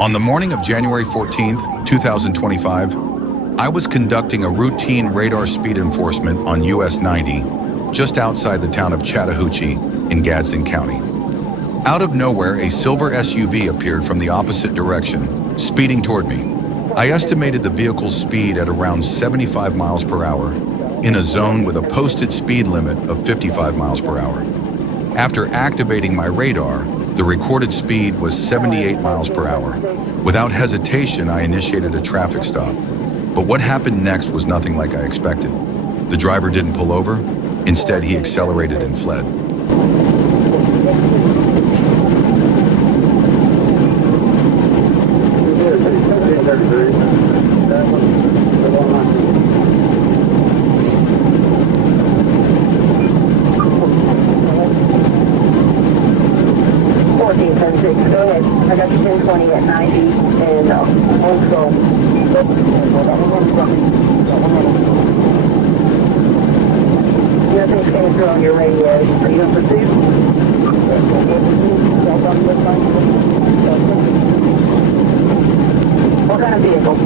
On the morning of January 14th, 2025, I was conducting a routine radar speed enforcement on US 90, just outside the town of Chattahoochee in Gadsden County. Out of nowhere, a silver SUV appeared from the opposite direction, speeding toward me. I estimated the vehicle's speed at around 75 miles per hour, in a zone with a posted speed limit of 55 miles per hour. After activating my radar, the recorded speed was 78 miles per hour. Without hesitation, I initiated a traffic stop. But what happened next was nothing like I expected. The driver didn't pull over. Instead, he accelerated and fled. Go ahead. I got you 1020 at 90 and let's go. Nothing's coming through on your radio. Are you going to pursue? What kind of vehicle?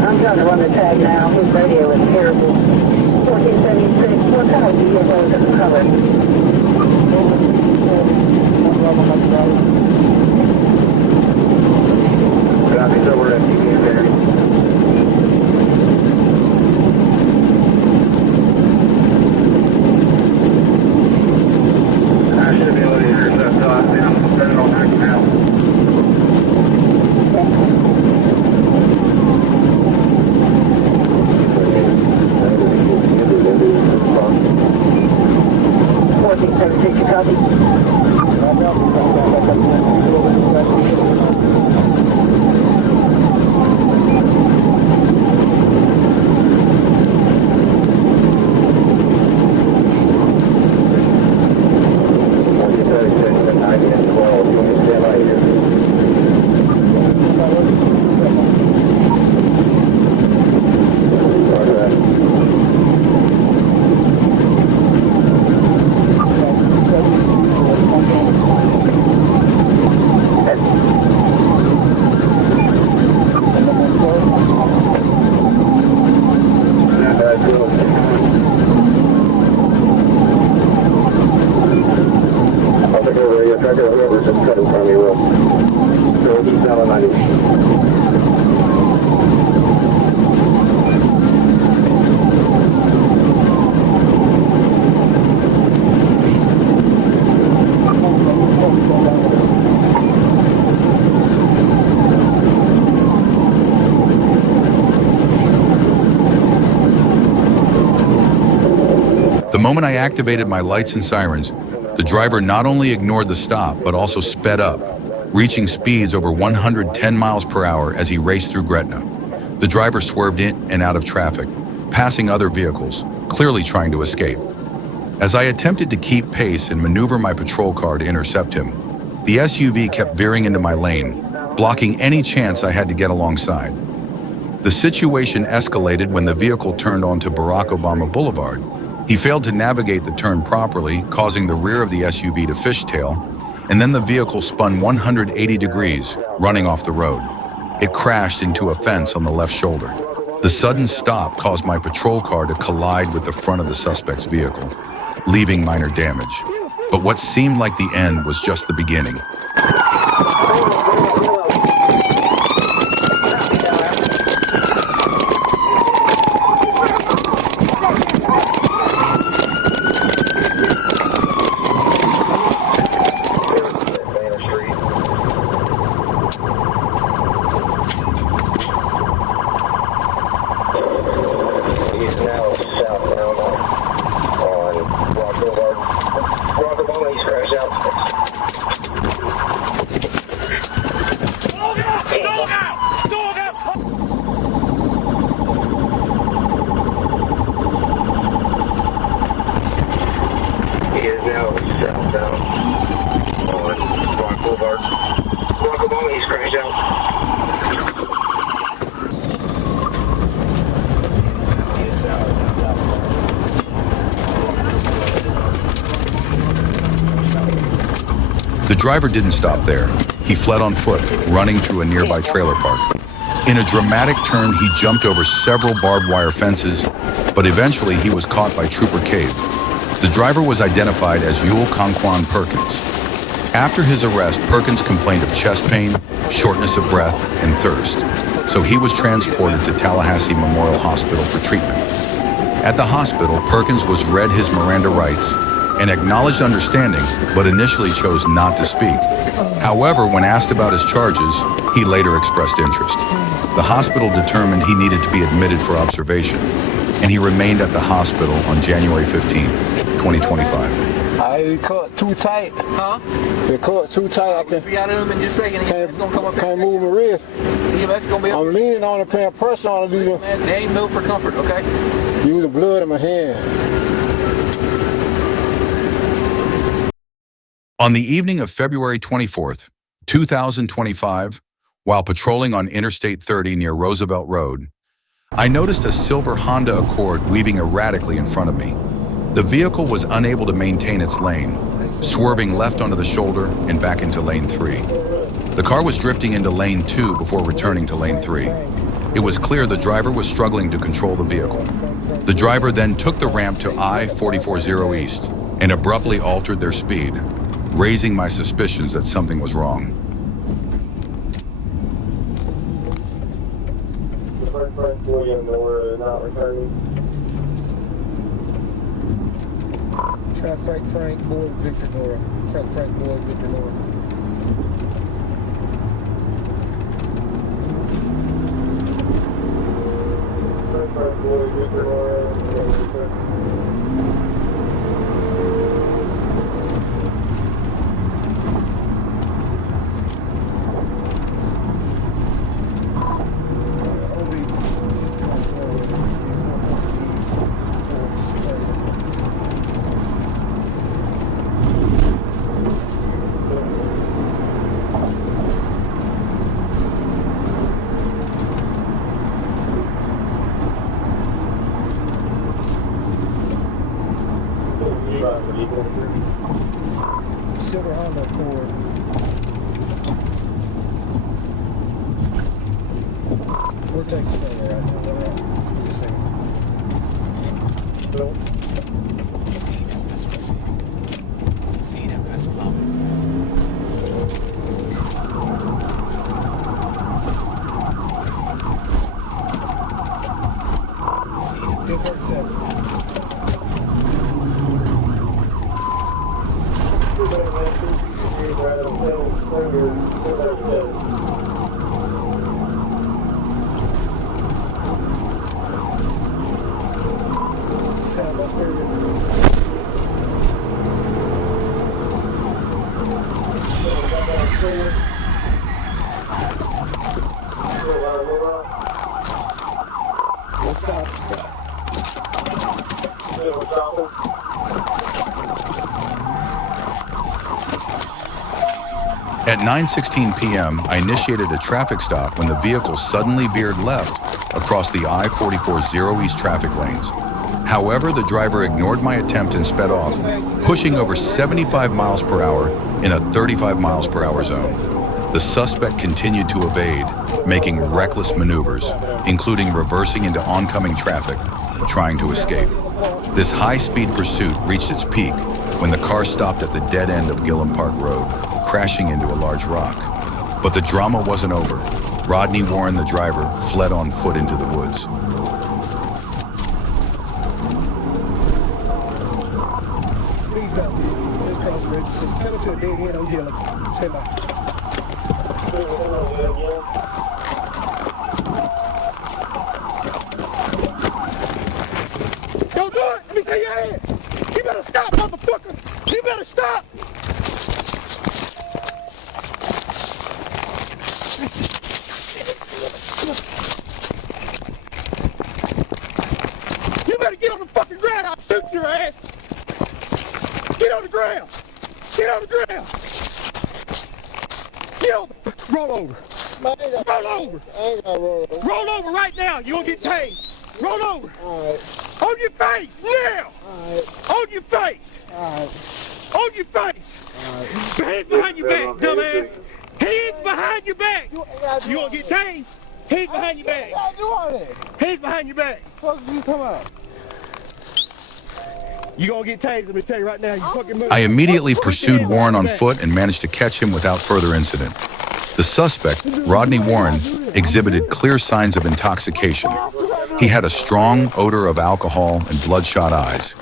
I'm trying to run the tag now. His radio is terrible. 1476, what kind of vehicle is it covered? Copy, so we're at TV there. I should be able to intercept that. I'm turning on back now. The moment I activated my lights and sirens, the driver not only ignored the stop, but also sped up, reaching speeds over 110 miles per hour as he raced through Gretna. The driver swerved in and out of traffic, passing other vehicles, clearly trying to escape. As I attempted to keep pace and maneuver my patrol car to intercept him, the SUV kept veering into my lane, blocking any chance I had to get alongside. The situation escalated when the vehicle turned onto Barack Obama Boulevard. He failed to navigate the turn properly, causing the rear of the SUV to fishtail, and then the vehicle spun 180 degrees, running off the road. It crashed into a fence on the left shoulder. The sudden stop caused my patrol car to collide with the front of the suspect's vehicle, leaving minor damage. But what seemed like the end was just the beginning. driver didn't stop there. He fled on foot, running through a nearby trailer park. In a dramatic turn, he jumped over several barbed wire fences, but eventually he was caught by Trooper Cave. The driver was identified as Yul Kongkwan Perkins. After his arrest, Perkins complained of chest pain, shortness of breath, and thirst, so he was transported to Tallahassee Memorial Hospital for treatment. At the hospital, Perkins was read his Miranda rights and acknowledged understanding, but initially chose not to speak. However, when asked about his charges, he later expressed interest. The hospital determined he needed to be admitted for observation, and he remained at the hospital on January 15th, 2025. I caught too tight. Huh? They caught too tight. I Be out of them and just say it's gonna come up. Can't move my wrist. That's gonna be. I'm leaning on it, paying pressure on it. Man, they ain't move for comfort, okay? Using blood in my hand. On the evening of February 24th, 2025, while patrolling on Interstate 30 near Roosevelt Road, I noticed a silver Honda Accord weaving erratically in front of me. The vehicle was unable to maintain its lane, swerving left onto the shoulder and back into lane 3. The car was drifting into lane 2 before returning to lane 3. It was clear the driver was struggling to control the vehicle. The driver then took the ramp to I-440 East and abruptly altered their speed, raising my suspicions that something was wrong. Frank Boyd, Victor Nora. Frank Boyd, Victor Nora. Frank Boyd, Victor Nora. Silver Honda Accord. We're taking spray right now, is that right? Let's give me a second. Hello? See them, that's what I see. See them, that's what I see. See them, Just like that. At 9:16 p.m., I initiated a traffic stop when the vehicle suddenly veered left across the I-440 East traffic lanes. However, the driver ignored my attempt and sped off, pushing over 75 miles per hour in a 35 miles per hour zone. The suspect continued to evade, making reckless maneuvers, including reversing into oncoming traffic, trying to escape. This high-speed pursuit reached its peak when the car stopped at the dead end of Gillum Park Road, crashing into a large rock. But the drama wasn't over. Rodney Warren, the driver, fled on foot into the woods. Please don't. Let's cross the bridge. Come to a dead end on Gillum. Stay by. Don't do it! Let me see your hands! You better stop, motherfucker! You better stop! You better get on the fucking ground! I'll shoot your ass! Get on the ground! Get on the ground! Get on the fucking roll over! Roll over! Roll over right now! You're gonna get tased! Roll over! On your face! Now! On your face! On your face! Hands behind your back, dumbass. Hands behind your back. You gonna get tased. Hands behind your back. Hands behind your back. What the fuck you come out? You gonna get tased, let me tell you right now. You fucking move. I immediately pursued Warren on foot and managed to catch him without further incident. The suspect, Rodney Warren, exhibited clear signs of intoxication. He had a strong odor of alcohol and bloodshot eyes.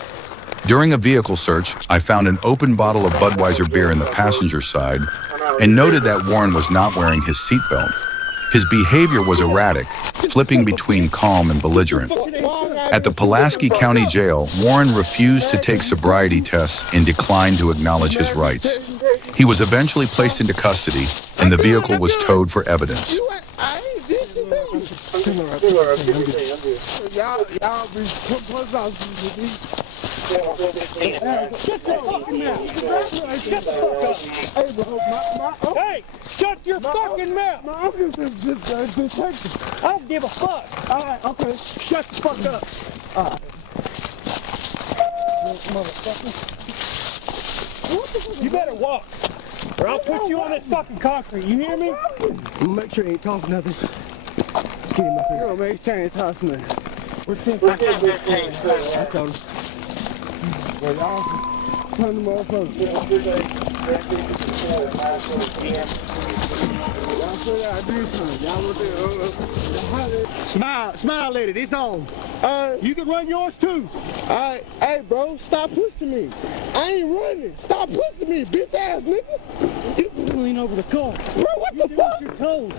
During a vehicle search, I found an open bottle of Budweiser beer in the passenger side and noted that Warren was not wearing his seatbelt. His behavior was erratic, flipping between calm and belligerent. At the Pulaski County Jail, Warren refused to take sobriety tests and declined to acknowledge his rights. He was eventually placed into custody, and the vehicle was towed for evidence. Y'all be post officers. Shut your fucking mouth. Shut the fuck up. Hey, bro, Hey, shut your fucking mouth. my uncle just detective. I don't give a fuck. All right, okay. Shut the fuck up. Motherfucker. You better walk, or I'll put you on this fucking concrete. You hear me? Make sure you ain't talking nothing. Let's get him up here. Yo, make sure you ain't talking nothing. We're 10 I told him. Well, y'all turn them motherfuckers. Y'all say y'all do something. Y'all want to Smile, lady. It's on. You can run yours too. Alright, hey bro, stop pushing me. I ain't running. Stop pushing me, bitch ass nigga. Lean over the car. Bro, what the fuck? You're told.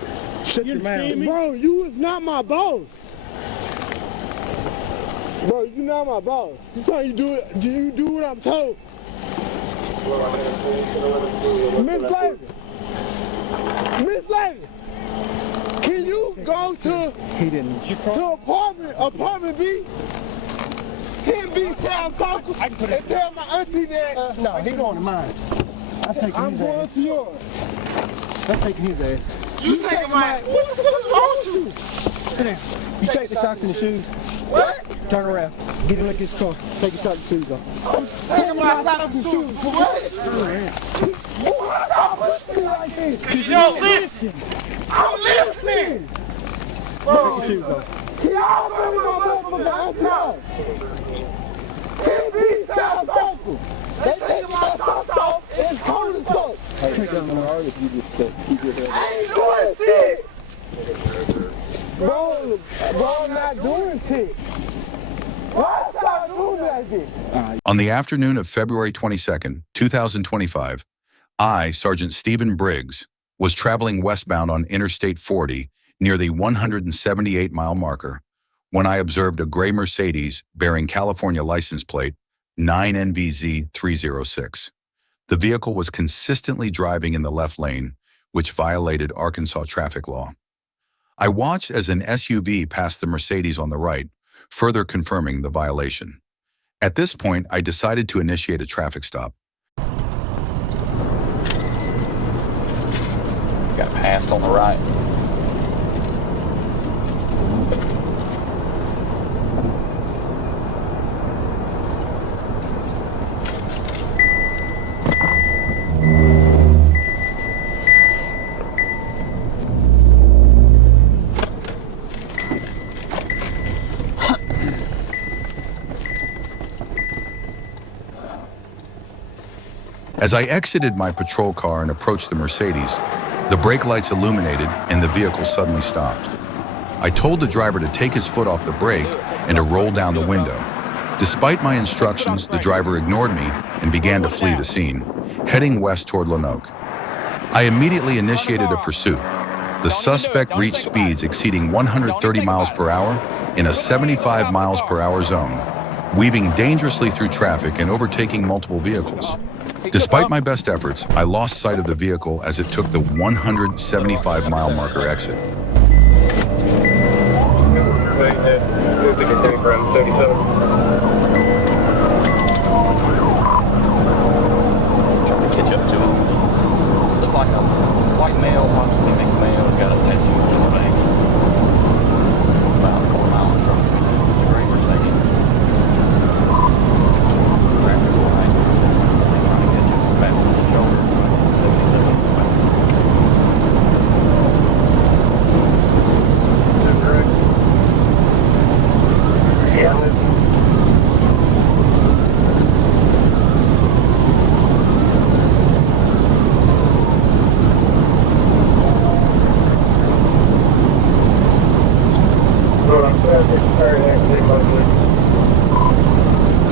Shut You your mouth. understand me? Bro, you is not my boss. Bro, you not my boss. You trying to do it? Do you do what I'm told? Miss Lady, can you go to apartment B? Him B South Circle and tell my auntie that. No, he going to mine. I'm going to yours. I'm taking his ass. You taking my? What the fuck is wrong with you? Sit down. You take the socks and the shoes. What? Turn around. Get in like this car. Take your socks and shoes off. Taking my socks and shoes for what? You don't listen. I'm listening. Take your shoes off. Y'all remember my motherfucking house? Him B South Circle. They taking my socks off and cold as fuck. I ain't doing shit. Bro, I'm not doing shit. Why stop doing that shit? On the afternoon of February 22nd, 2025, I, Sergeant Stephen Briggs, was traveling westbound on Interstate 40 near the 178-mile marker when I observed a gray Mercedes bearing California license plate 9NBZ306. The vehicle was consistently driving in the left lane, which violated Arkansas traffic law. I watched as an SUV passed the Mercedes on the right, further confirming the violation. At this point, I decided to initiate a traffic stop. Got passed on the right. As I exited my patrol car and approached the Mercedes, the brake lights illuminated and the vehicle suddenly stopped. I told the driver to take his foot off the brake and to roll down the window. Despite my instructions, the driver ignored me and began to flee the scene, heading west toward Lanoke. I immediately initiated a pursuit. The suspect reached speeds exceeding 130 miles per hour in a 75 miles per hour zone, weaving dangerously through traffic and overtaking multiple vehicles. Despite my best efforts, I lost sight of the vehicle as it took the 175-mile marker exit. Trying to catch up to him. Looks like a white male, possibly mixed male, has got a tattoo on his face. It's about a quarter mile from the gray Mercedes. Traffic's light. They're trying to catch up. He's passing the shoulder.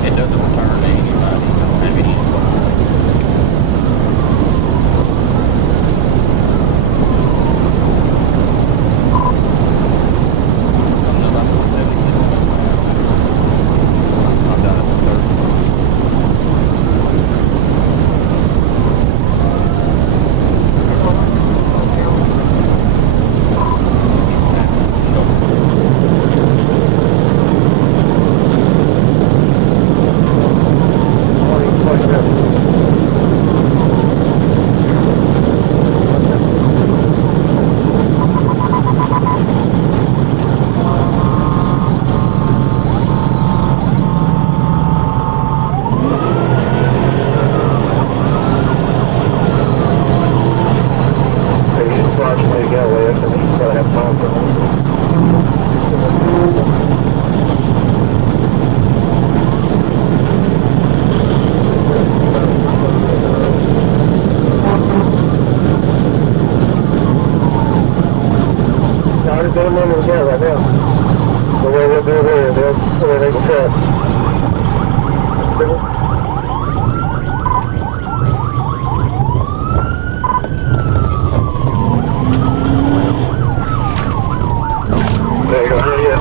It doesn't return to anybody. I don't have any information. Coming up about 76 miles an hour. I've done it for 30. Right now. The way we're doing here, the way they can track. There you go, hurry up.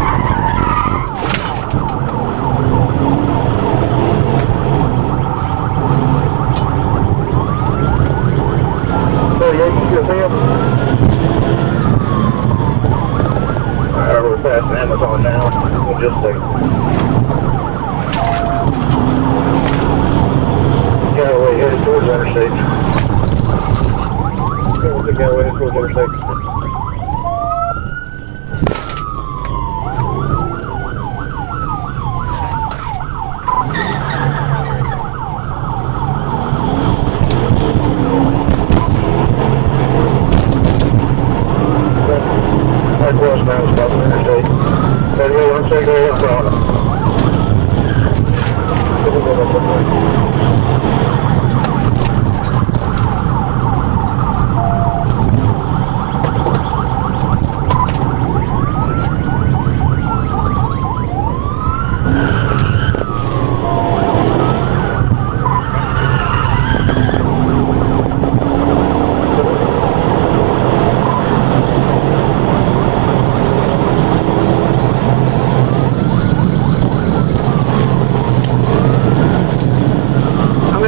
So, yeah, you can see him? Alright, we're past Amazon now. We'll just take Getaway headed towards the interstate. We'll take Getaway headed towards the interstate. Westbound is about the interstate. So you want to take a look on it.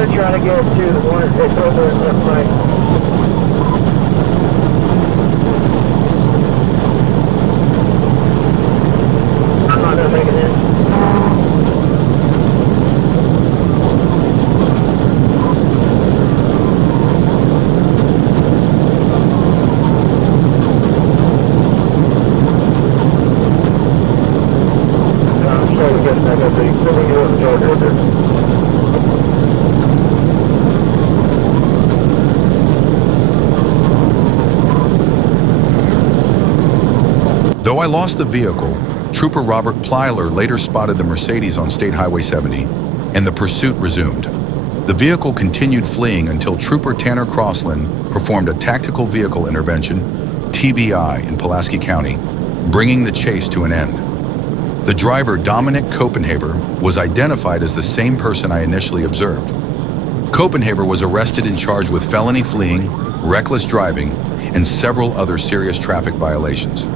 Trying to get to the one that's over in left lane. I'm not gonna make it in. I'm sorry to get back up there. You still need to enjoy it. Though I lost the vehicle, Trooper Robert Plyler later spotted the Mercedes on State Highway 70, and the pursuit resumed. The vehicle continued fleeing until Trooper Tanner Crossland performed a tactical vehicle intervention, TVI, in Pulaski County, bringing the chase to an end. The driver, Dominic Copenhaver, was identified as the same person I initially observed. Copenhaver was arrested and charged with felony fleeing, reckless driving, and several other serious traffic violations.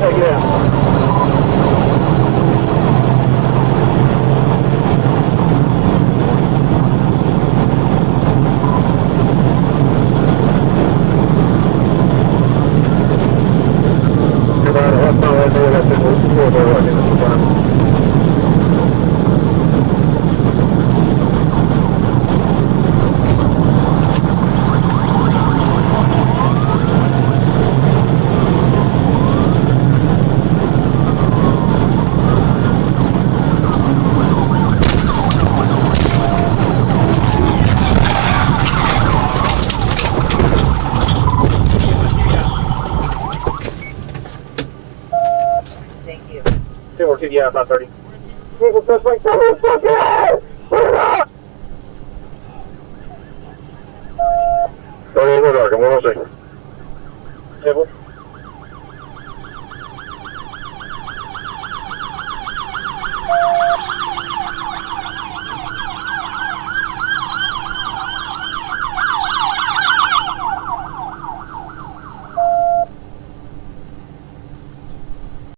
Take it out. Thank you. 2 more 2, yeah, about 30. Vehicle suspect,